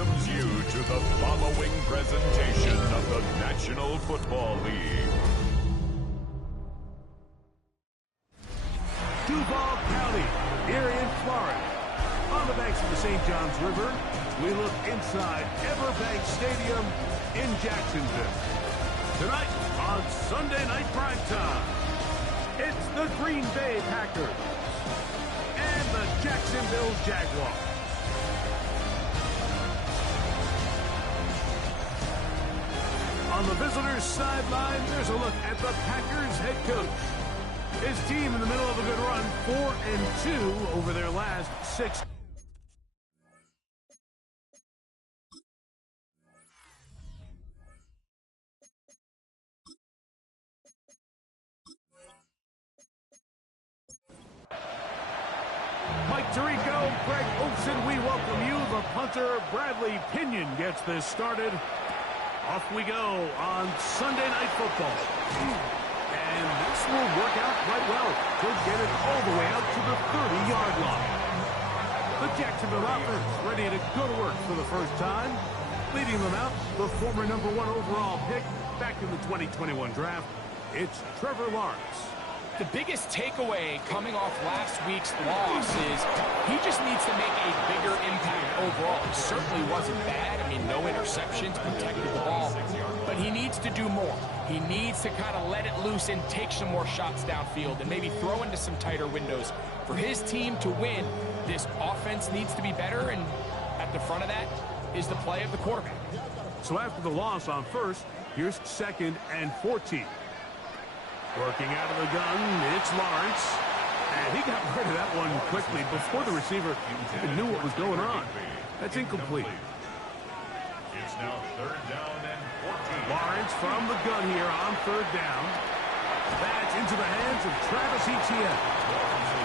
welcomes you to the following presentation of the National Football League. Duval County, here in Florida. On the banks of the St. Johns River, we look inside Everbank Stadium in Jacksonville. Tonight on Sunday Night Primetime, it's the Green Bay Packers and the Jacksonville Jaguars. On the visitors' sideline, there's a look at the Packers head coach. His team in the middle of a good run, 4-2 over their last 6. Mike Tirico, Greg Olson, we welcome you. The punter, Bradley Pinion, gets this started. Off we go on Sunday Night Football. And this will work out quite well. He'll get it all the way out to the 30-yard line. The Jacksonville offense ready to go to work for the first time. Leading them out, the former #1 overall pick back in the 2021 draft. It's Trevor Lawrence. The biggest takeaway coming off last week's loss is he just needs to make a bigger impact overall. It certainly wasn't bad. I mean, no interceptions, protected the ball. But he needs to do more. He needs to kind of let it loose and take some more shots downfield and maybe throw into some tighter windows. For his team to win, this offense needs to be better, and at the front of that is the play of the quarterback. So after the loss on first, here's 2nd and 14. Working out of the gun, it's Lawrence. And he got rid of that one quickly before the receiver even knew what was going on. That's incomplete. It's now 3rd down and 14. Lawrence from the gun here on 3rd down. That's into the hands of Travis Etienne.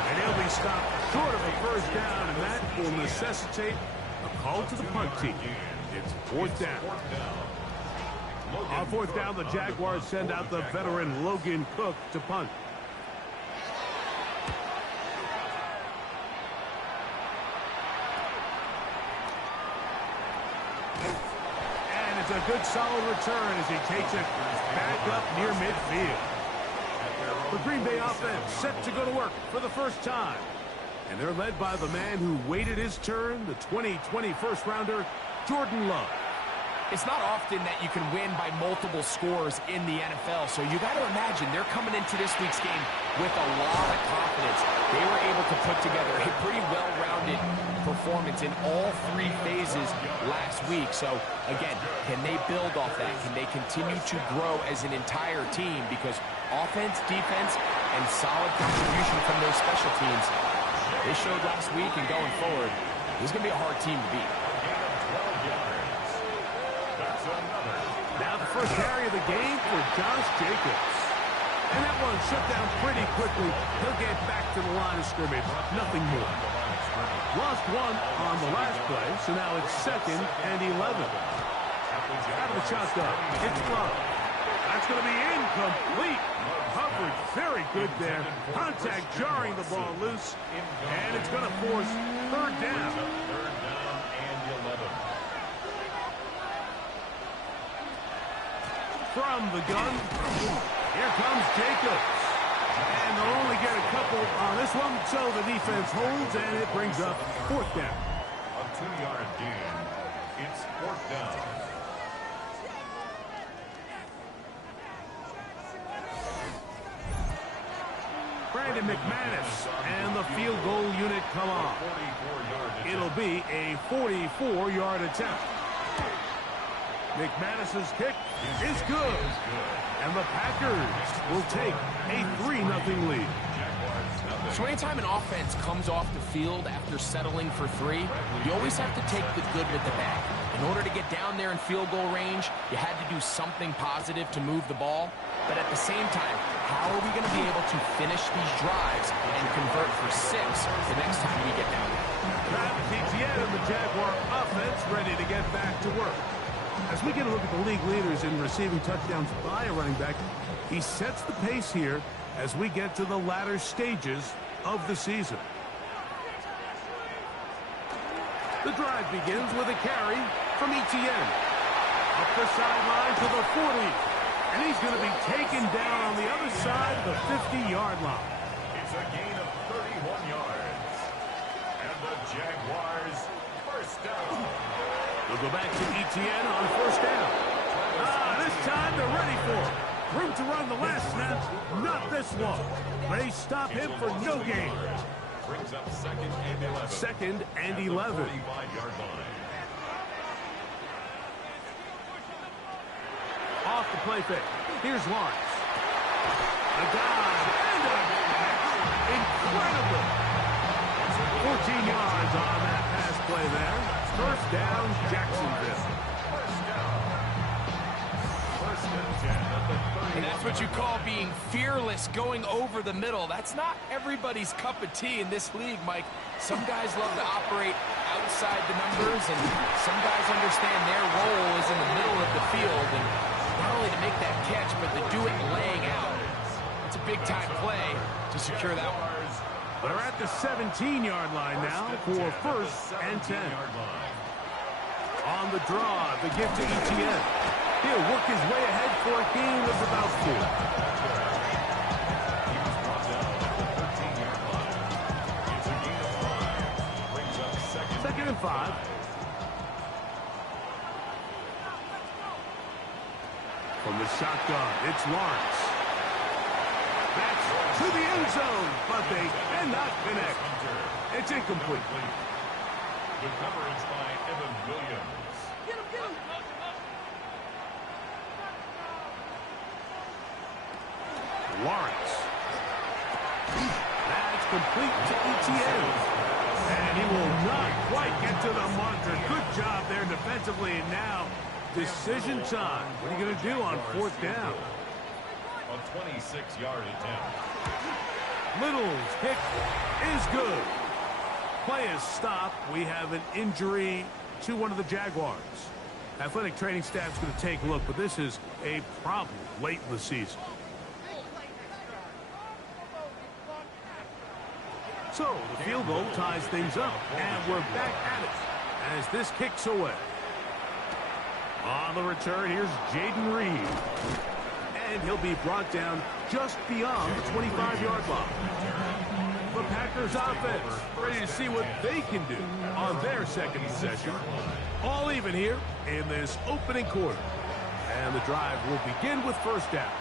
And he'll be stopped short of a 1st down, and that will necessitate a call to the punt team. It's 4th down. On 4th down, the Jaguars send out the veteran Logan Cook to punt. And it's a good solid return as he takes it back up near midfield. The Green Bay offense set to go to work for the first time. And they're led by the man who waited his turn, the 2020 first-rounder, Jordan Love. It's not often that you can win by multiple scores in the NFL, so you got to imagine they're coming into this week's game with a lot of confidence. They were able to put together a pretty well-rounded performance in all 3 phases last week. So, again, can they build off that? Can they continue to grow as an entire team? Because offense, defense, and solid contribution from those special teams, they showed last week, and going forward, this is going to be a hard team to beat. Now the first carry of the game for Josh Jacobs. And that one shut down pretty quickly. He'll get back to the line of scrimmage. Nothing more. Lost 1 on the last play, so now it's 2nd and 11. Out of the shotgun, it's Love. That's going to be incomplete. Coverage very good there. Contact jarring the ball loose. And it's going to force 3rd down. From the gun, here comes Jacobs. And they'll only get a couple on this one, so the defense holds, and it brings up 4th down. A 2-yard gain. It's 4th down. Brandon McManus and the field goal unit come on. It'll be a 44-yard attempt. McManus's kick is good. And the Packers will take a 3-0 lead. So anytime an offense comes off the field after settling for 3, you always have to take the good with the bad. In order to get down there in field goal range, you had to do something positive to move the ball. But at the same time, how are we going to be able to finish these drives and convert for 6 the next time we get down there? Travis Etienne and the Jaguar offense ready to get back to work. As we get a look at the league leaders in receiving touchdowns by a running back, he sets the pace here as we get to the latter stages of the season. The drive begins with a carry from Etienne. Up the sideline to the 40. And he's going to be taken down on the other side of the 50-yard line. It's a gain of 31 yards. And the Jaguars first down. They'll go back to Etienne on first down. This time they're ready for it. Room to run the last snap, not this one. They stop him for no gain. Brings up second and 11. Second and 11. 45-yard line. Off the play fake. Here's Lawrence. A dive and a incredible. 14 yards on that pass play there. First down, Jacksonville. And that's what you call being fearless, going over the middle. That's not everybody's cup of tea in this league, Mike. Some guys love to operate outside the numbers, and some guys understand their role is in the middle of the field, and not only to make that catch, but to do it laying out. It's a big-time play to secure that one. They're at the 17-yard line now for first and 10. On the draw, the give to Etienne. He'll work his way ahead for a gain of about 4. Second and 5. From the shotgun, it's Lawrence. That's to the end zone, but they cannot connect. It's incomplete. The coverage by Evan Williams. Lawrence. That's complete to Etienne. And he will not quite get to the marker. Good job there defensively. And now, decision time. What are you going to do on fourth down? A 26-yard attempt. Little's kick is good. Play is stopped. We have an injury to one of the Jaguars. Athletic training staff's going to take a look, but this is a problem late in the season. So, the field goal ties things up, and we're back at it as this kicks away. On the return, here's Jaden Reed. And he'll be brought down just beyond the 25-yard line. The Packers offense ready to see what they can do on their second possession. All even here in this opening quarter. And the drive will begin with first down.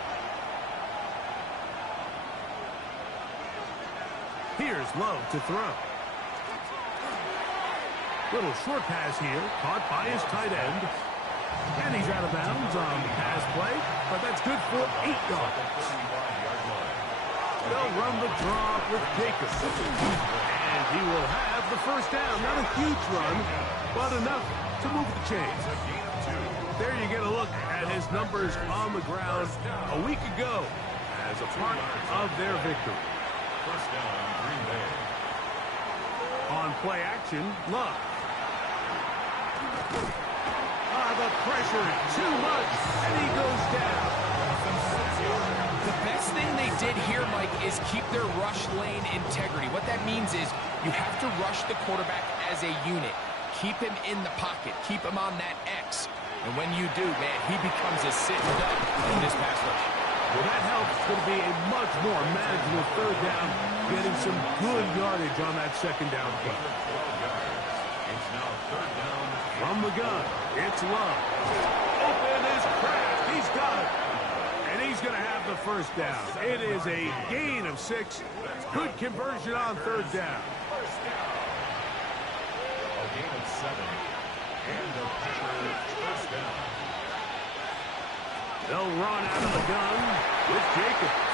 Here's Love to throw. Little short pass here, caught by his tight end. And he's out of bounds on the pass play, but that's good for 8 yards. They'll run the draw with Jacobs. And he will have the first down. Not a huge run, but enough to move the chains. There you get a look at his numbers on the ground a week ago as a part of their victory. First down, Green Bay. On play action, Love. The pressure, too much, and he goes down. The best thing they did here, Mike, is keep their rush lane integrity. What that means is you have to rush the quarterback as a unit. Keep him in the pocket. Keep him on that X. And when you do, man, he becomes a sitting duck in this pass rush. Well, that helps. It's going to be a much more manageable third down, getting some good yardage on that second down play. It's now third down. From the gun, it's Love. Open is cracked. He's got it. And he's going to have the first down. It is a gain of 6. Good conversion on third down. First down. A gain of 7. And the Packers first down. They'll run out of the gun with Jacobs.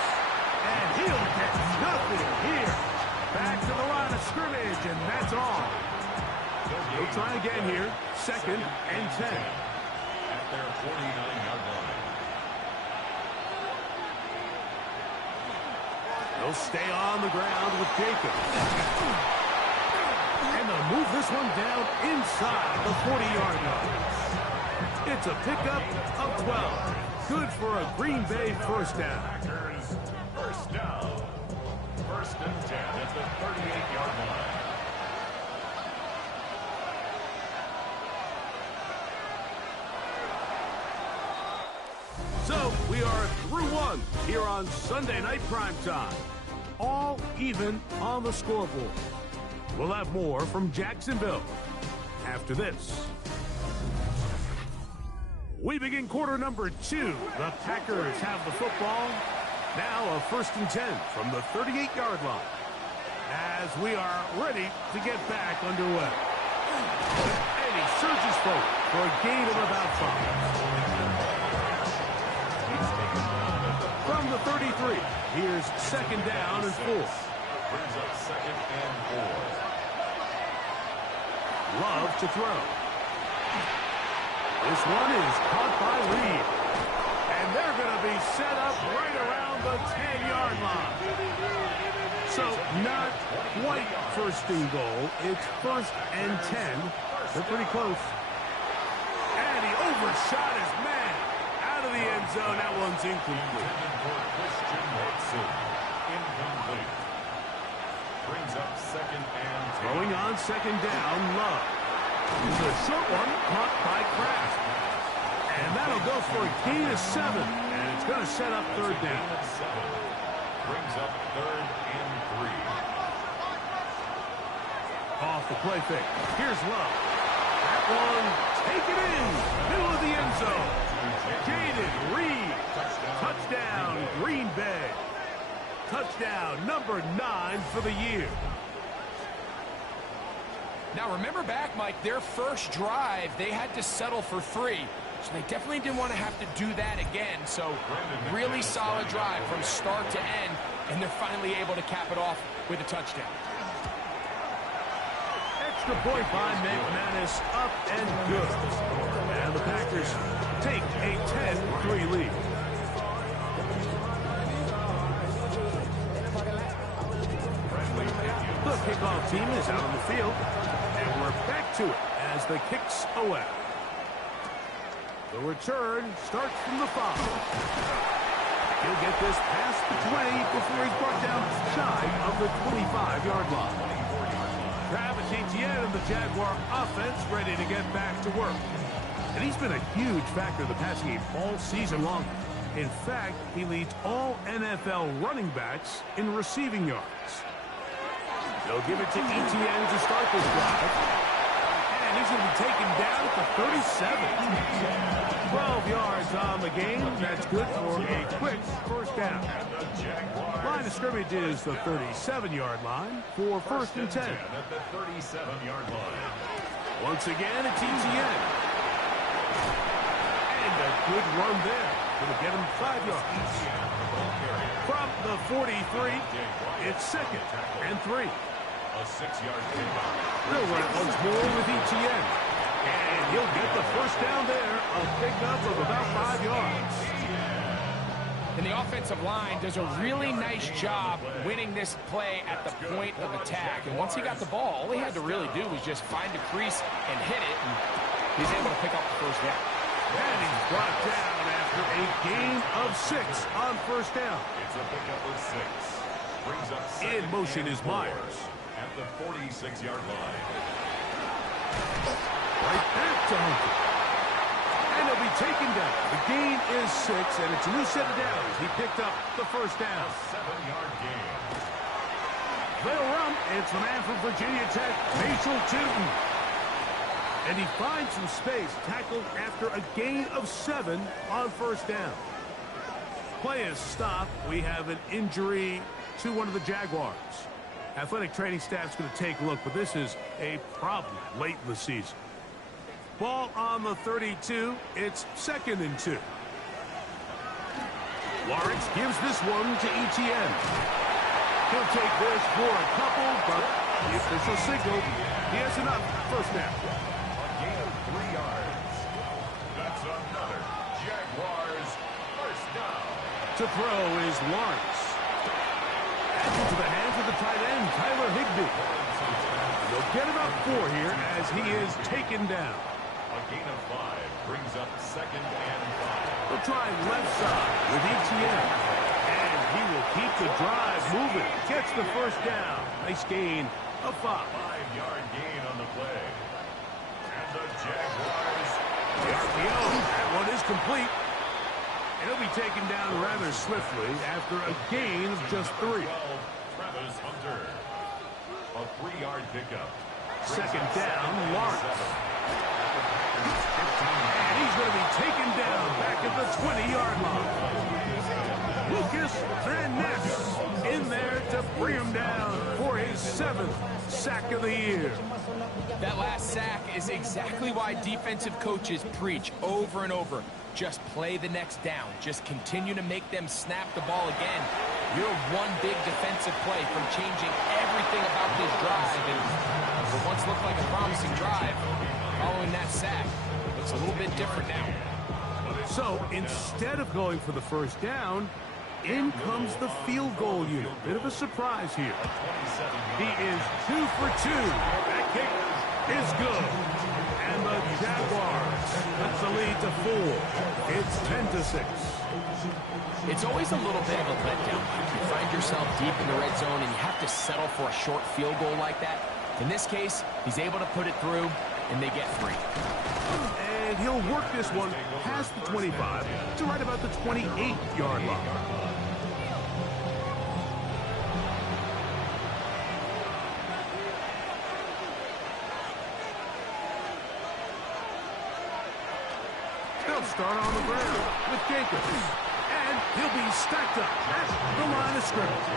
And he'll get nothing here. Back to the line of scrimmage, and that's all. They'll try again here. Second and 10. At their 49-yard line. They'll stay on the ground with Jacobs. And they'll move this one down inside the 40-yard line. It's a pickup of 12. Good for a Green Bay first down. Packers first down. First and 10 at the 38-yard line. We are through one here on Sunday Night Primetime. All even on the scoreboard. We'll have more from Jacksonville after this. We begin quarter number 2. The Packers have the football. Now a 1st and 10 from the 38-yard line. As we are ready to get back underway. And he surges forward for a gain of about 5. From the 33, here's 2nd down and 4. Brings up 2nd and 4. Love to throw. This one is caught by Reed. And they're going to be set up right around the 10-yard line. So not quite 1st and goal. It's 1st and 10. They're pretty close. And he overshot his man. Out of the end zone. That one's incomplete. Incomplete. Brings up 2nd and 10. Throwing on 2nd down, Love. It's a short one caught by Kraft. And that'll go for a gain of 7. And it's going to set up 3rd down. Brings up 3rd and 3. Off the play fake. Here's Love. That one taken in. Middle of the end zone. Jaden Reed. Touchdown, Green Bay. Touchdown number 9 for the year. Now remember back, Mike, their first drive, they had to settle for 3. So they definitely didn't want to have to do that again. So really solid drive from start to end. And they're finally able to cap it off with a touchdown. Extra point by McManus, up and good. And the Packers take a 10-3 lead. The kickoff team is out on the field. And we're back to it as the kicks away. The return starts from the 5. He'll get this past the 20 before he's brought down shy of the 25-yard line. Travis Etienne and the Jaguar offense ready to get back to work. And he's been a huge factor in the passing game all season long. In fact, he leads all NFL running backs in receiving yards. They'll give it to Etienne to start this drive. And he's going to be taken down at the 37. 12 yards on the game. That's good for a quick 1st down. Line of scrimmage is the 37-yard line for 1st and 10. At the 37-yard line. Once again, it's Etienne. And a good run there. Going to get him 5 yards. From the 43, it's 2nd and 3. A 6-yard pickup. They'll run it once more with Etienne. And he'll get the 1st down there. A pickup of about 5 yards. And the offensive line does a really nice job winning this play at the point of attack. And once he got the ball, all he had to really do was just find a crease and hit it. And he's able to pick up the 1st down. And he's brought down after a gain of 6 on 1st down. It's a pickup of 6. Brings up In motion is Myers. At the 46-yard line. Right back to Hunter. And he'll be taken down. The gain is 6, and it's a new set of downs. He picked up the 1st down. 7-yard gain. They'll run. It's the man from Virginia Tech, Mitchell Tootin. And he finds some space, tackled after a gain of 7 on 1st down. Play is stopped. We have an injury to one of the Jaguars. Athletic training staff's going to take a look, but this is a problem late in the season. Ball on the 32. It's 2nd and 2. Lawrence gives this one to Etienne. He'll take this for a couple, but the official signal, he has enough. 1st down. A gain of 3 yards. That's another Jaguars 1st down. To throw is Lawrence. Into the hands of the tight end, Tyler Higbee. They'll get about 4 here as he is taken down. A gain of 5 brings up 2nd and 5. They'll try left side with Etienne. And he will keep the drive moving. Gets the 1st down. Nice gain of 5. 5-yard gain on the play. And the Jaguars. The RPO. That one is complete. And he'll be taken down rather swiftly after a gain of just 3. Travis Hunter. A 3-yard pickup. Second down, Lawrence. And he's going to be taken down back at the 20-yard line. Lucas Van Ness in there to bring him down for his 7th sack of the year. That last sack is exactly why defensive coaches preach over and over. Just play the next down. Just continue to make them snap the ball again. You're one big defensive play from changing everything about this drive. And what once looked like a promising drive, following that sack, looks a little bit different now. So instead of going for the first down, in comes the field goal unit. Bit of a surprise here. He is 2 for 2. That kick is good. And the Jaguars cuts the lead to 4. It's 10-6. It's always a little bit of a letdown. You find yourself deep in the red zone and you have to settle for a short field goal like that. In this case, he's able to put it through, and they get 3. And he'll work this one past the 25 to right about the 28-yard line. They'll start on the ground with Jacobs. And he'll be stacked up at the line of scrimmage.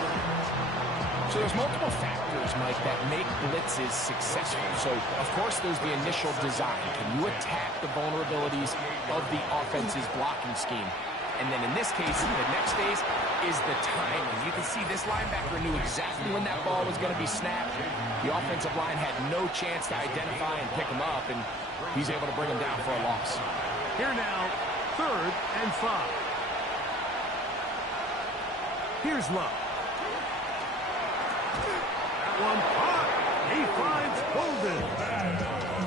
So there's multiple factors, Mike, that make blitzes successful. So, of course, there's the initial design. Can you attack the vulnerabilities of the offense's blocking scheme? And then in this case, the next phase is the timing. You can see this linebacker knew exactly when that ball was going to be snapped. The offensive line had no chance to identify and pick him up, and he's able to bring him down for a loss. Here now, 3rd and 5. Here's Love. That one caught. He finds Bolden.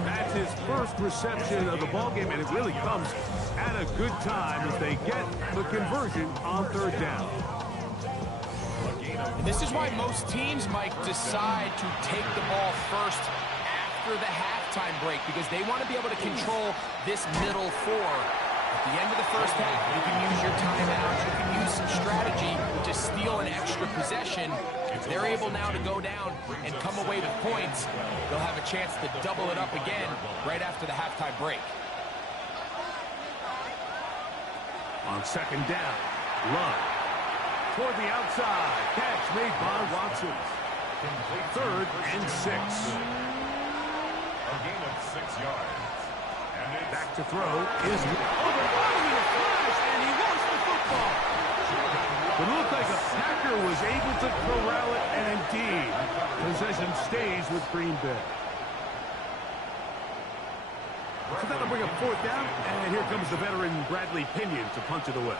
That's his first reception of the ballgame, and it really comes at a good time as they get the conversion on 3rd down. This is why most teams, Mike, decide to take the ball first after the halftime break, because they want to be able to control this middle 4. At the end of the first half, you can use your timeouts, you can use some strategy to steal an extra possession. If they're able now to go down and come away with points, they'll have a chance to double it up again right after the halftime break. On 2nd down, Love. Toward the outside, catch made by Watson. 3rd and 6. A gain of 6 yards. Back to throw is overwhelming a flash, and he lost the football. But it looked like a Packer was able to corral it, and indeed, possession stays with Green Bay. So that'll bring up 4th down, and here comes the veteran Bradley Pinion to punch it away.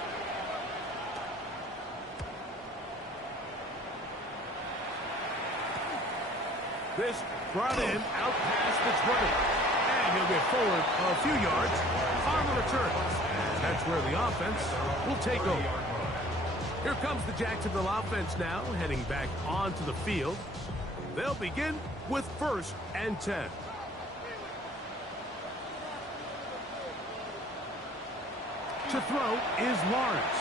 This brought in out past the 20. And he'll get forward a few yards on the return. That's where the offense will take over. Here comes the Jacksonville offense now, heading back onto the field. They'll begin with 1st and 10. To throw is Lawrence.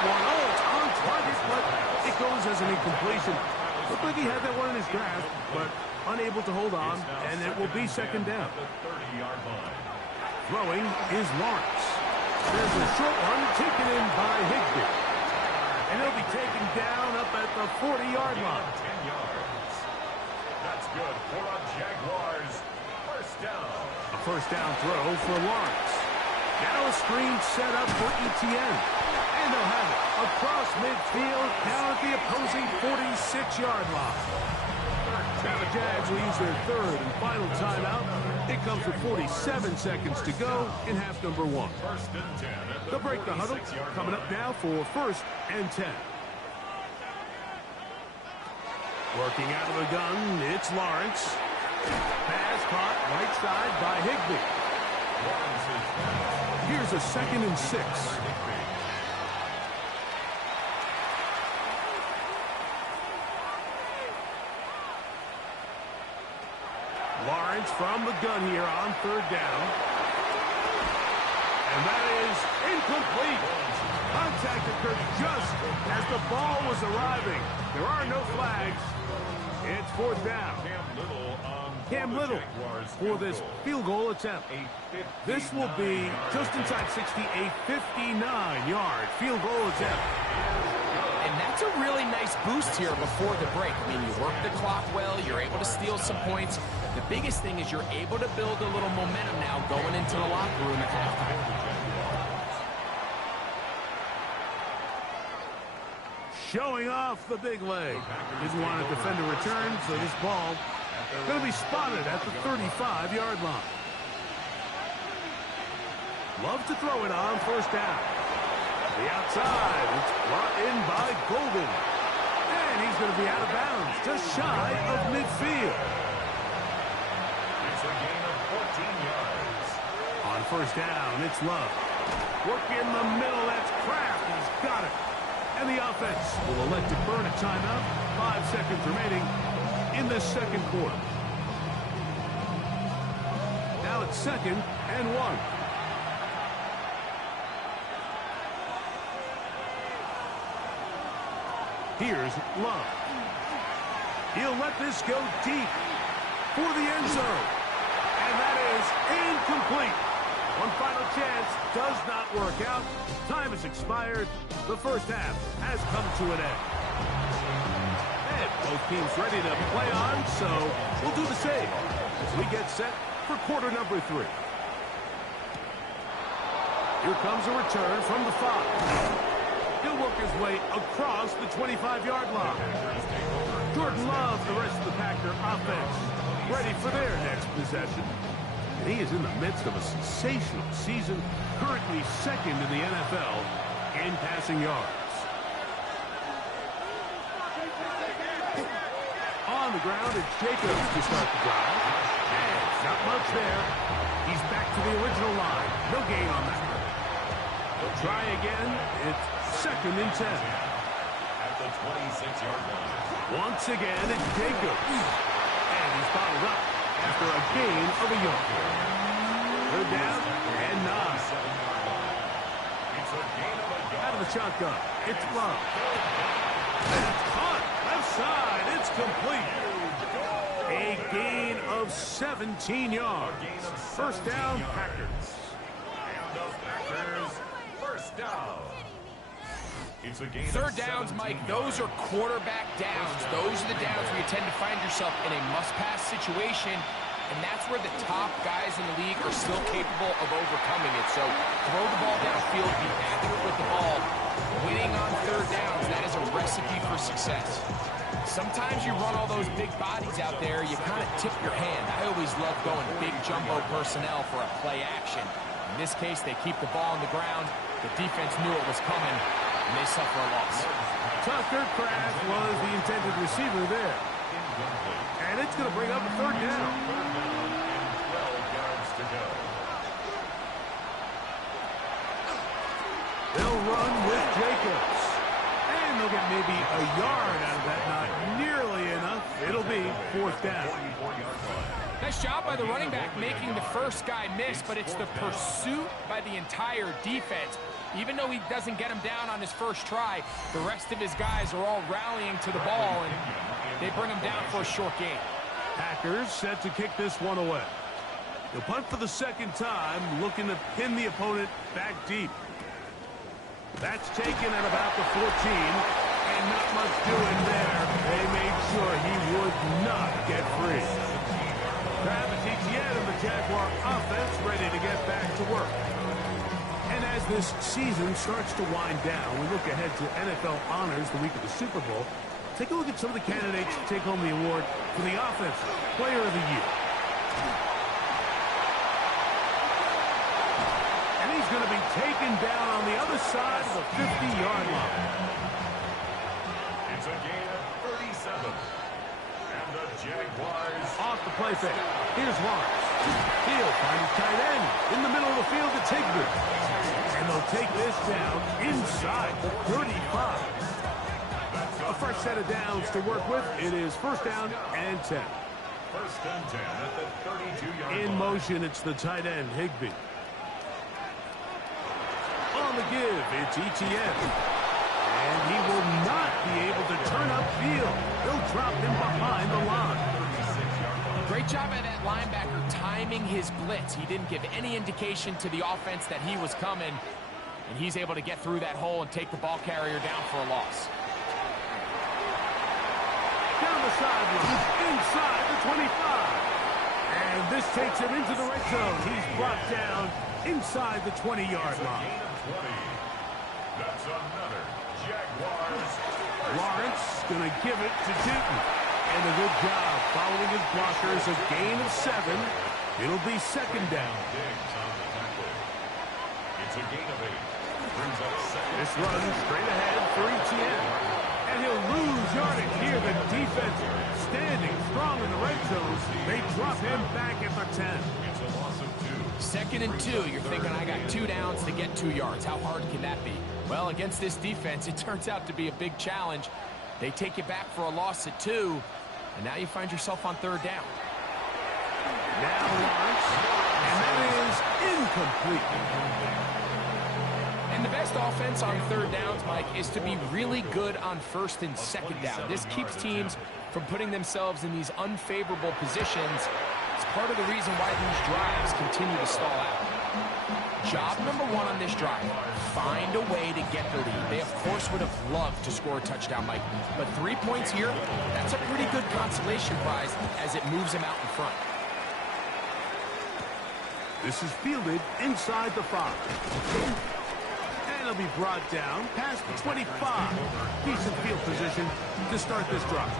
It's on target, but it goes as an incompletion. Looked like he had that one in his grasp, but unable to hold on, and it will be 2nd down. Throwing is Lawrence. There's a short one taken in by Higbee. And he'll be taken down up at the 40-yard line. 10 yards. That's good for a Jaguars 1st down. A 1st down throw for Lawrence. Now a screen set up for Etienne. And they'll have it across midfield down at the opposing 46-yard line. Now the Jags will use their 3rd and final timeout. It comes with 47 seconds to go in half number 1. 1st and 10. They'll break the huddle. Coming up now for 1st and 10. Working out of the gun, it's Lawrence. Pass caught right side by Higbee. Here's a 2nd and 6. Lawrence from the gun here on 3rd down. And that is incomplete. Contact occurred just as the ball was arriving. There are no flags. It's fourth down. Cam Little for this field goal attempt. This will be just inside 60, a 59-yard field goal attempt. And that's a really nice boost here before the break. I mean, you work the clock well, you're able to steal some points. The biggest thing is you're able to build a little momentum now going into the locker room at halftime. Showing off the big leg. Didn't want to defend a return, so this ball going to be spotted at the 35-yard line. Love to throw it on first down. The outside, it's brought in by Golden. And he's going to be out of bounds, just shy of midfield. It's a gain of 14 yards. On first down, it's Love. Work in the middle, that's Kraft. He's got it. And the offense will elect to burn a timeout. 5 seconds remaining in this second quarter. Now it's 2nd and 1. Here's Love. He'll let this go deep for the end zone. And that is incomplete. One final chance does not work out. Time has expired. The first half has come to an end. And both teams ready to play on, so we'll do the same as we get set for quarter number 3. Here comes a return from the 5. He'll work his way across the 25-yard line. Jordan Love, the rest of the Packer offense, ready for their next possession. And he is in the midst of a sensational season, currently 2nd in the NFL in passing yards. On the ground, it's Jacobs to start the drive. And not much there. He's back to the original line. No gain on that. They'll try again. It's 2nd and 10. At the 26-yard line. Once again, it's Jacobs. And he's bottled up after a gain of a yard. They're down and 9. It's a gain of a yard. Out of the shotgun, it's Love. That's caught. Left side, it's complete. A gain of 17 yards. First down, Packers. And the Packers, first down. It's a gain of Third downs, 17 Mike, yards. those are quarterback downs. Those are the downs where you tend to find yourself in a must-pass situation, and that's where the top guys in the league are still capable of overcoming it. So throw the ball downfield, be accurate with the ball. Winning on third downs, that is a recipe for success. Sometimes you run all those big bodies out there, you kind of tip your hand. I always love going big jumbo personnel for a play action. In this case, they keep the ball on the ground. The defense knew it was coming, and they suffer a loss. Tucker Kraft was the intended receiver there. And it's going to bring up a third down. 12 yards to go. They'll run with Jacobs. And they'll get maybe a yard out of that. Not nearly enough. It'll be fourth down. 44-yard line. Nice job by the running back making the first guy miss, but it's the pursuit by the entire defense. Even though he doesn't get him down on his first try, the rest of his guys are all rallying to the ball, and they bring him down for a short gain. Packers set to kick this one away. They'll punt for the second time, looking to pin the opponent back deep. That's taken at about the 14, and not much doing there. They made sure he would not get free. Travis Etienne and the Jaguar offense ready to get back to work. And as this season starts to wind down, we look ahead to NFL honors the week of the Super Bowl. Take a look at some of the candidates to take home the award for the Offensive Player of the Year. And he's going to be taken down on the other side of the 50-yard line. It's a gain of 37. And the Jaguars Off the play fake. Here's Lawrence. He'll find his tight end in the middle of the field to Higby. And they'll take this down inside the 35. A fresh set of downs to work with. It is first down and 10. first and 10 at the 32-yard line. In motion, it's the tight end, Higby. the give. It's ETN. And he will not be able to turn upfield. He'll drop him behind the line. Great job by that linebacker timing his blitz. He didn't give any indication to the offense that he was coming, and he's able to get through that hole and take the ball carrier down for a loss. Down the sideline, inside the 25. And this takes him into the red zone. He's brought down inside the 20-yard line. That's another Jaguars. Lawrence going to give it to Newton. And a good job following his blockers. A gain of 7. It'll be second down. It's a gain of 8. Brings up second. This run straight ahead for ETN. And he'll lose yardage here. The defense standing strong in the red zone. They drop him back at the 10. It's a loss of 2. Second and 2. You're thinking, I got 2 downs to get 2 yards. How hard can that be? Well, against this defense, it turns out to be a big challenge. They take you back for a loss at 2. And now you find yourself on third down. Now Lawrence, and that is incomplete. And the best offense on third downs, Mike, is to be really good on first and second down. This keeps teams from putting themselves in these unfavorable positions. It's part of the reason why these drives continue to stall out. Job number 1 on this drive, find a way to get the lead. They, of course, would have loved to score a touchdown, Mike. But 3 points here, that's a pretty good consolation prize as it moves them out in front. This is fielded inside the 5. And it'll be brought down past the 25. Decent field position to start this drive.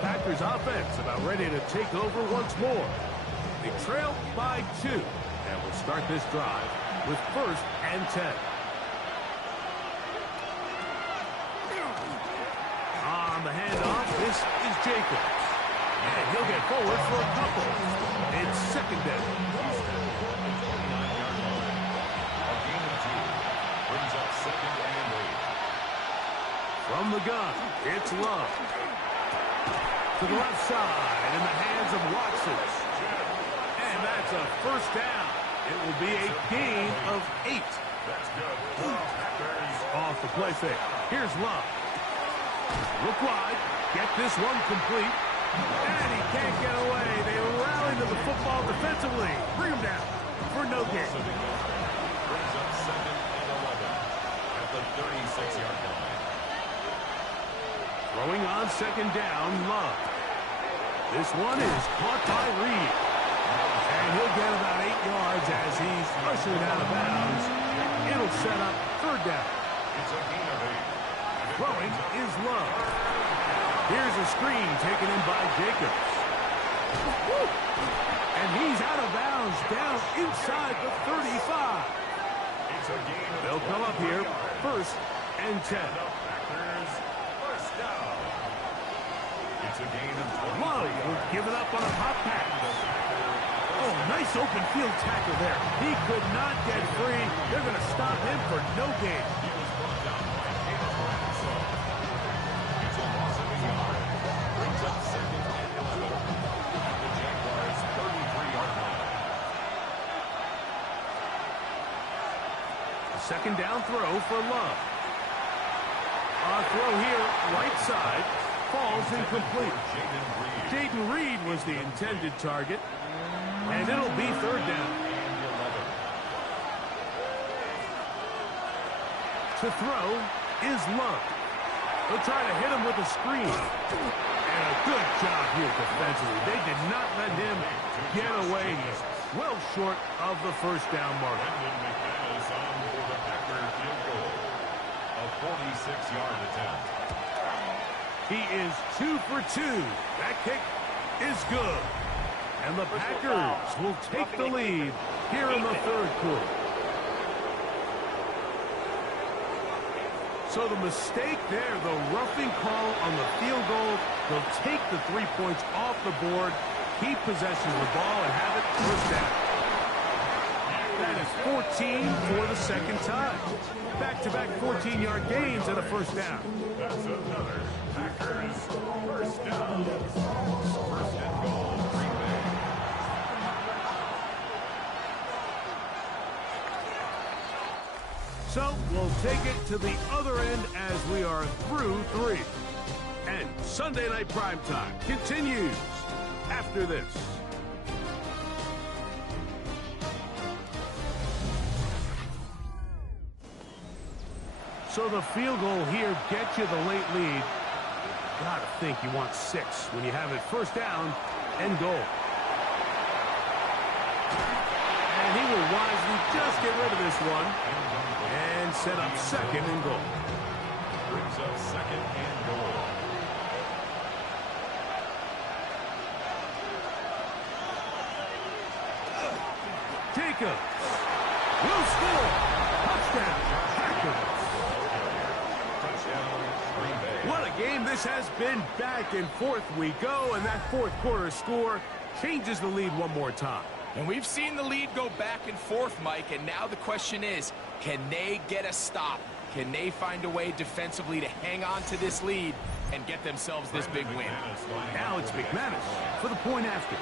Packers offense about ready to take over once more. They trail by 2. And we'll start this drive with first and 10. On the handoff, this is Jacobs. And he'll get forward for a couple. It's second down. A gain of 2. Brings up second and 8. From the gun, it's Love. To the left side in the hands of Watson. And that's a first down. It will be a gain of 8. That's good. Off the play fake. Here's Love. Look wide. Get this one complete. And he can't get away. They rally to the football defensively. Bring him down for no gain. Brings up second and 11 at the 36-yard line. Throwing on second down, Love. This one is caught by Reed. And he'll get about 8 yards as he's ushered out of bounds. It'll set up third down. It's a gain of 8. Throwing is Love. Here's a screen taken in by Jacobs. And he's out of bounds down inside the 35. It's a gain of They'll come up here first and 10. the Packers first down. It's a gain of 20. Love will give it up on a pop pass. Oh, nice open field tackle there. He could not get free. They're going to stop him for no gain. He was brought down by Arkansas. It's a loss of a yard. Brings up second and 11 at the Jaguars' 33-yard line. Second down throw for Love. A throw here, right side, falls incomplete. Jaden Reed was the intended target, and it'll be third down. To throw is Love. They'll try to hit him with a screen. And a good job here defensively. They did not let him get away. He's well short of the first down mark. McManus on for the Packer field goal. A 46-yard attempt. He is 2 for 2. That kick is good. And the Packers will take the lead here in the third quarter. So the mistake there, the roughing call on the field goal, they'll take the 3 points off the board, keep possession of the ball, and have it first down. That is 14 for the second time. Back-to-back 14-yard gains and a first down. That's another Packers first down. First and goal, Green Bay. So we'll take it to the other end as we are through 3. And Sunday Night Primetime continues after this. So the field goal here gets you the late lead. Gotta think you want 6 when you have it first down and goal. And he will wisely just get rid of this one and set up second and goal. Brings up second and goal. Jacobs will score. Touchdown, Packers. What a game this has been. Back and forth we go, and that fourth quarter score changes the lead one more time. And we've seen the lead go back and forth, Mike, and now the question is, can they get a stop? Can they find a way defensively to hang on to this lead and get themselves this big win? Now it's McManus for the point after.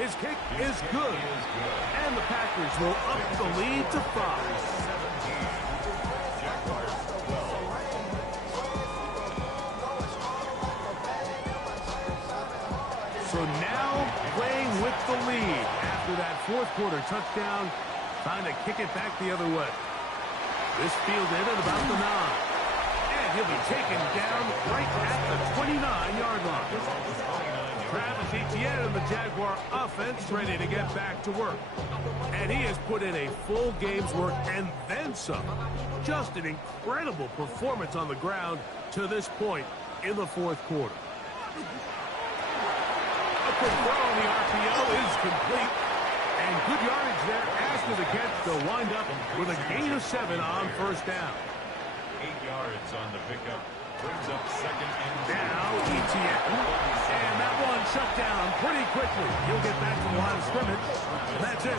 His kick is good, and the Packers will up the lead to 5. So now playing with the lead after that fourth quarter touchdown, trying to kick it back the other way. This fielded at about the 9. And he'll be taken down right at the 29-yard line. Travis Etienne and the Jaguar offense ready to get back to work. And he has put in a full game's work and then some. Just an incredible performance on the ground to this point in the fourth quarter. A quick throw on the RPO is complete. And good yardage there after the catch to wind up with a gain of 7 on first down. 8 yards on the pickup. Brings up second and now Etienne. And that one shut down pretty quickly. He'll get back to the line of scrimmage. That's it.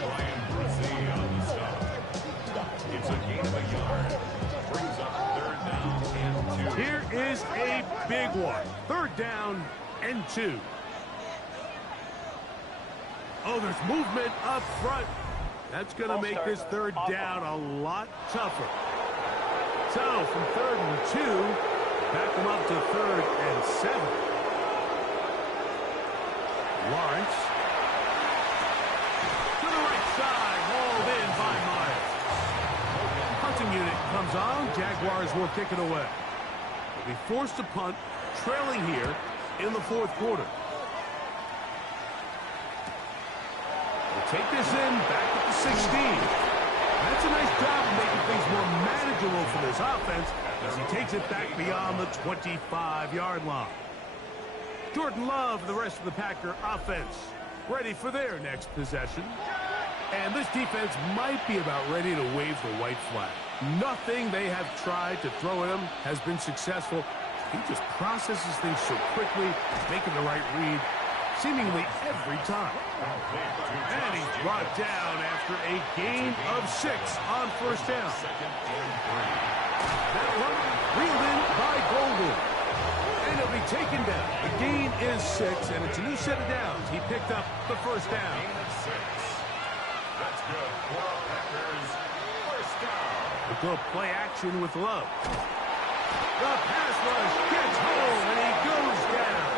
Brian Brzee on the stop. It's a gain of a yard. Brings up third down and 2. Here is a big one. Third down and 2. Oh, there's movement up front. That's going to make this third down a lot tougher. So from 3rd and 2, back them up to 3rd and 7. Lawrence to the right side, hauled in by Myers. Punting unit comes on. Jaguars will kick it away. They'll be forced to punt, trailing here in the fourth quarter. We'll take this in back at the 16. That's a nice job of making things more manageable for this offense as he takes it back beyond the 25-yard line. Jordan Love, the rest of the Packer offense, ready for their next possession. And this defense might be about ready to wave the white flag. Nothing they have tried to throw at him has been successful. He just processes things so quickly, making the right read seemingly every time. And he's brought down after a gain of 6 on first down. That one reeled in by Golden. And he'll be taken down. The gain is 6, and it's a new set of downs. He picked up the first down. That's good for Packers. First down. We'll go play action with Love. The pass rush gets home, and he goes down.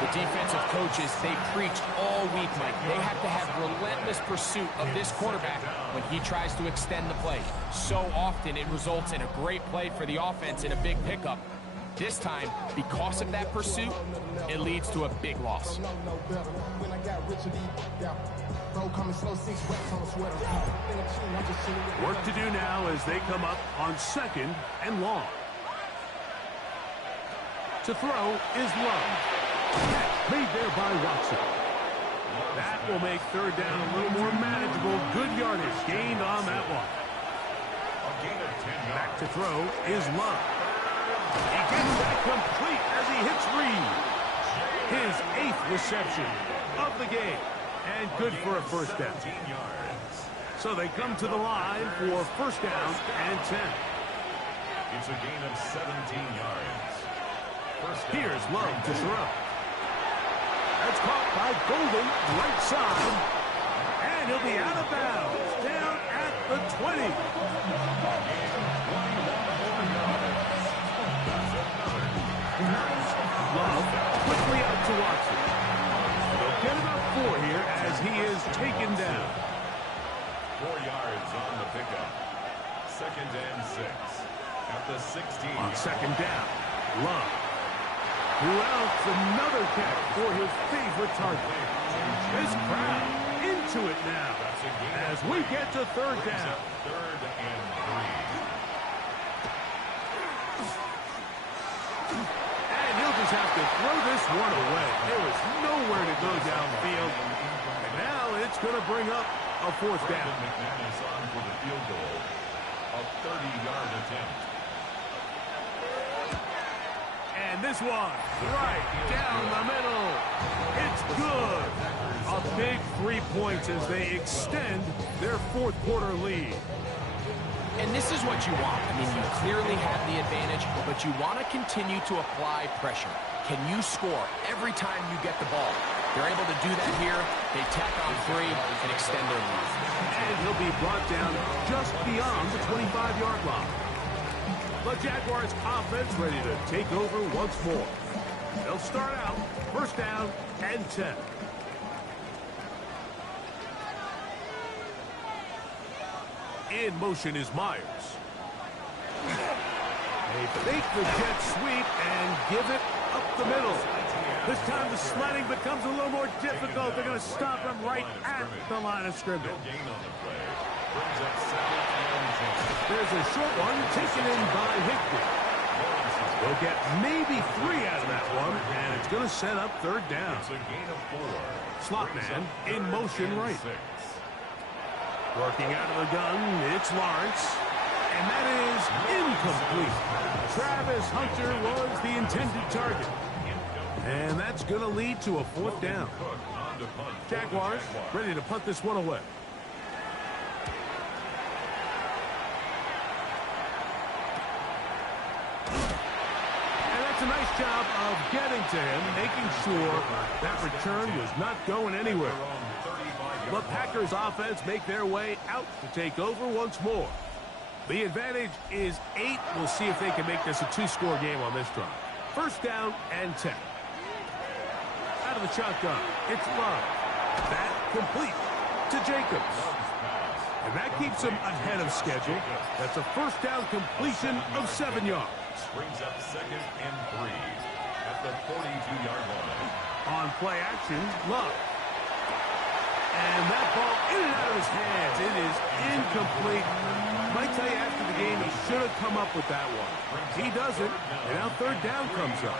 The defensive coaches, they preach all week, Mike. They have to have relentless pursuit of this quarterback when he tries to extend the play. So often it results in a great play for the offense and a big pickup. This time, because of that pursuit, it leads to a big loss. Work to do now as they come up on 2nd and long. To throw is Love. Catch made there by Watson. That will make third down a little more manageable. Good yardage gained on that one. Back to throw is Love. He gets that complete as he hits Reed. His 8th reception of the game. And good for a first down. So they come to the line for first down and 10. It's a gain of 17 yards. Here's Love to throw. That's caught by Golden, right side. And he'll be out of bounds, down at the 20. Love quickly out to Watson. They'll get about 4 here as he is taken down. 4 yards on the pickup. 2nd and 6. At the 16. On 2nd down, Love. Who else? Another catch for his favorite target. This crowd into it now as we get to 3rd down. 3rd and 3. And he'll just have to throw this one away. There was nowhere to go downfield. And now it's going to bring up a 4th down. McManus on for the field goal. A 30-yard attempt. And this one, right down the middle. It's good. A big 3 points as they extend their 4th quarter lead. And this is what you want. I mean, you clearly have the advantage, but you want to continue to apply pressure. Can you score every time you get the ball? They're able to do that here. They tack on 3 and extend their lead. And he'll be brought down just beyond the 25-yard line. The Jaguars offense ready to take over once more. They'll start out 1st down and 10. In motion is Myers. They fake the jet sweep and give it up the middle. This time the sledding becomes a little more difficult. They're going to stop him right at the line of scrimmage. Gain on the play. Brings up 2nd and 10. There's a short one taken in by Higbee. They'll get maybe 3 out of that one, and it's going to set up 3rd down. It's a gain of 4. Slot man in motion right. Working out of the gun, it's Lawrence. And that is incomplete. Travis Hunter was the intended target. And that's going to lead to a 4th down. Jaguars ready to punt this one away. And that's a nice job of getting to him, making sure that return was not going anywhere. The Packers offense make their way out to take over once more. The advantage is 8. We'll see if they can make this a 2-score game on this drive. 1st down and 10. Out of the shotgun, it's Love. That complete to Jacobs. And that keeps him ahead of schedule. That's a 1st down completion of 7 yards. Brings up 2nd and 3 at the 42-yard line. On play action, Love. And that ball in and out of his hands. It is incomplete. Might tell you after the game he should have come up with that one. He doesn't, and now 3rd down comes up.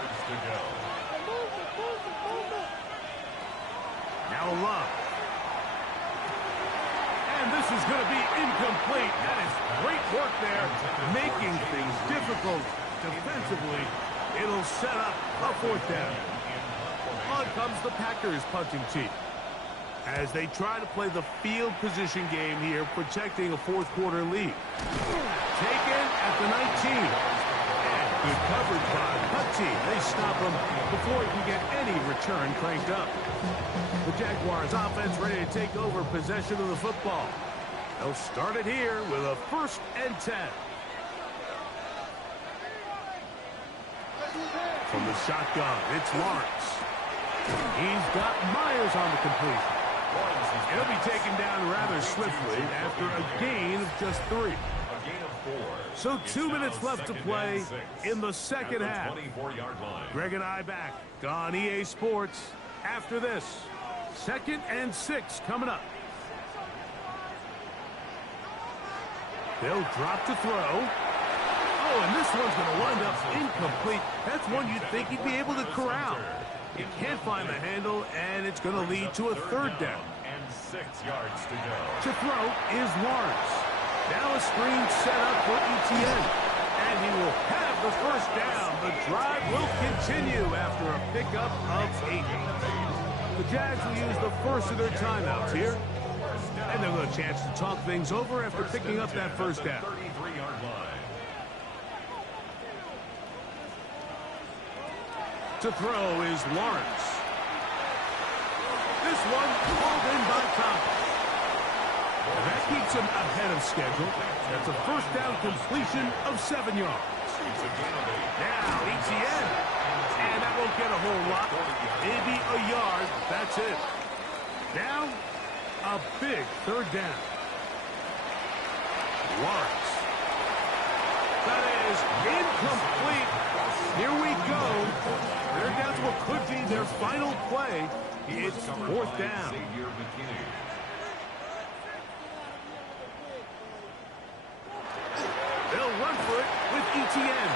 Now Love. And this is going to be incomplete. That is great work there, making things difficult defensively. It'll set up a 4th down. On comes the Packers punting team as they try to play the field position game here, protecting a 4th quarter lead. Taken at the 19. And good coverage by Putty. They stop him before he can get any return cranked up. The Jaguars offense ready to take over possession of the football. They'll start it here with a 1st and 10. From the shotgun, it's Lawrence. He's got Myers on the completion. He'll be taken down rather swiftly after a gain of just 3. So 2 minutes left to play in the 2nd half. Greg and I back on EA Sports after this. 2nd and 6 coming up. They'll drop to throw. Oh, and this one's going to wind up incomplete. That's one you'd think he'd be able to corral. He can't find the handle, and it's going to lead to a 3rd down. And 6 yards to go. To throw is Lawrence. Now a screen set up for ETN. And he will have the 1st down. The drive will continue after a pickup of 8. The Jags will use the first of their timeouts here. And they'll get a chance to talk things over after picking up that 1st down. 33-yard line. To throw is Lawrence. This one called in by Thomas. And that keeps him ahead of schedule. That's a first down completion of 7 yards. Now, Etienne. And that won't get a whole lot. Maybe a yard. That's it. Now, a big third down. Lawrence. That is incomplete. Here we go. They're down to what could be their final play. It's fourth down. They'll run for it with Etienne.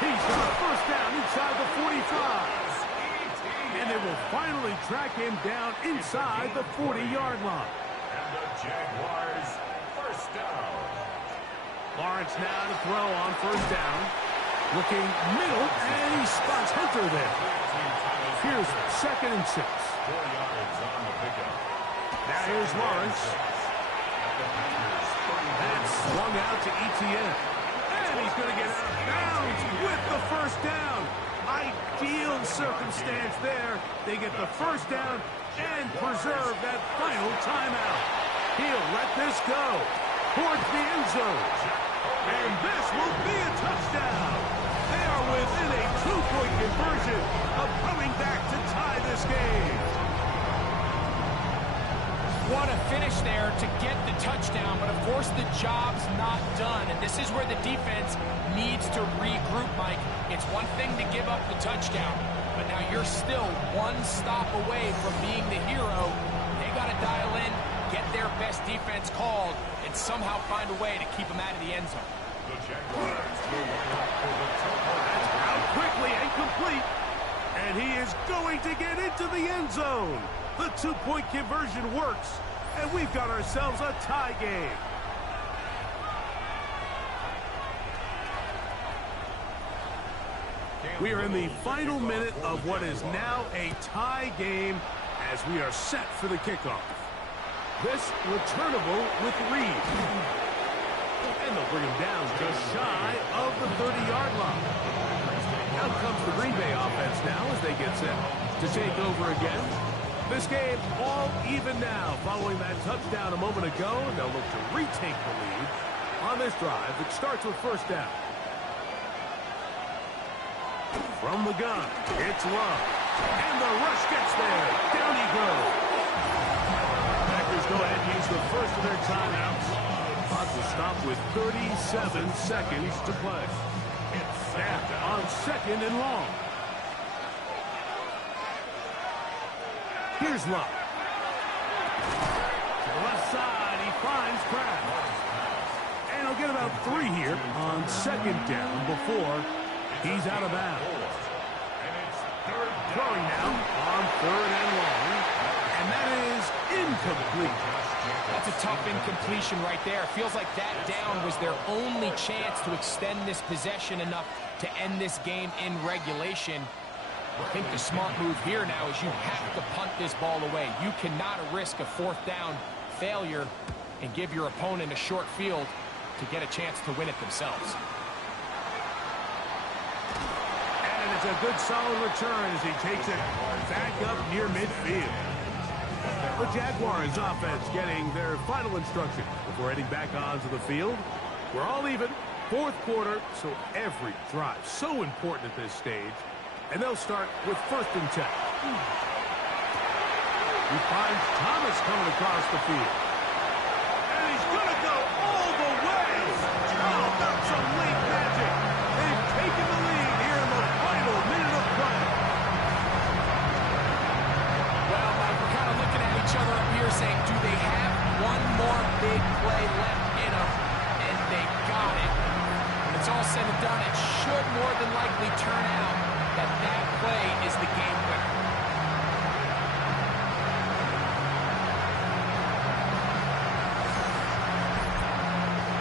He's got a first down inside the 45. And they will finally track him down inside the 40-yard line. And the Jaguars first down. Lawrence now to throw on first down. Looking middle, and he spots Hunter there. Here's 2nd and 6. 4 yards on the pickup. Now here's Lawrence. That's swung out to Etienne. And he's going to get out of bounds with the first down. Ideal circumstance there. They get the first down and preserve that final timeout. He'll let this go towards the end zone. And this will be a touchdown. They are within a 2-point conversion of coming back to tie this game. What a finish there to get the touchdown, but of course the job's not done, and this is where the defense needs to regroup, Mike. It's one thing to give up the touchdown, but now you're still one stop away from being the hero. They got to dial in, get their best defense called, and somehow find a way to keep them out of the end zone. The Jaguars will line up for the That's out quickly and complete, and he is going to get into the end zone. The 2-point conversion works, and we've got ourselves a tie game. We are in the final minute of what is now a tie game as we are set for the kickoff. This returnable with Reed. And they'll bring him down just shy of the 30-yard line. Out comes the Green Bay offense now as they get set to take over again. This game all even now following that touchdown a moment ago. They'll look to retake the lead on this drive that starts with first down. From the gun, it's Love. And the rush gets there. Down he goes. Packers go ahead and use the first of their timeouts. Clock will stop with 37 seconds to play. Snap on 2nd and long. Here's Love. To the left side, he finds Kraft. And he'll get about 3 here on 2nd down before he's out of bounds. Throwing now on 3rd and long. And that is incomplete. That's a tough incompletion right there. Feels like that down was their only chance to extend this possession enough to end this game in regulation. I think the smart move here now is you have to punt this ball away. You cannot risk a 4th down failure and give your opponent a short field to get a chance to win it themselves. And it's a good solid return as he takes it back up near midfield. The Jaguars offense getting their final instruction before heading back onto the field. We're all even, 4th quarter, so every drive so important at this stage. And they'll start with 1st and 10. He finds Thomas coming across the field. And he's going to go all the way. Oh, that's some late magic. They've taken the lead here in the final minute of play. Well, Mike, we're kind of looking at each other up here saying, do they have one more big play left in them? And they got it. When it's all said and done, it should more than likely turn out that play is the game winner.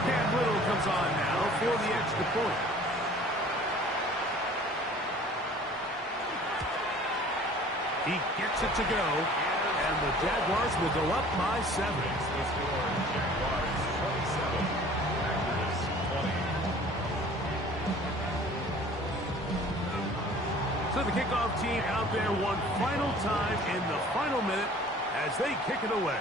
Cam Little comes on now for the extra point. He gets it to go, and the Jaguars will go up by 7. The score, Jaguars 27, Packers 20. So with the kickoff team out there one final time in the final minute as they kick it away.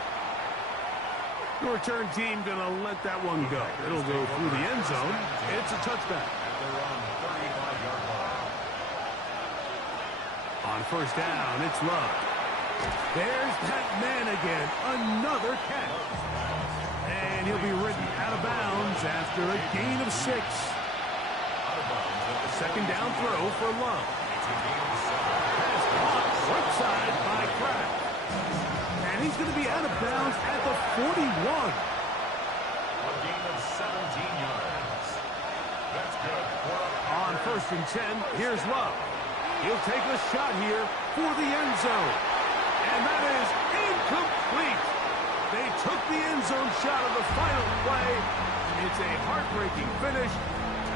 The return team going to let that one go. It'll go through the end zone. It's a touchback. On first down, it's Love. There's that man again. Another catch. And he'll be ridden out of bounds after a gain of 6. Second down throw for Love. Pass caught right side by Kraft. And he's going to be out of bounds at the 41. A gain of 17 yards. That's good. On first and 10, here's Love. He'll take a shot here for the end zone. And that is incomplete. They took the end zone shot of the final play. It's a heartbreaking finish.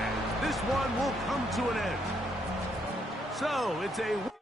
And this one will come to an end. So it's a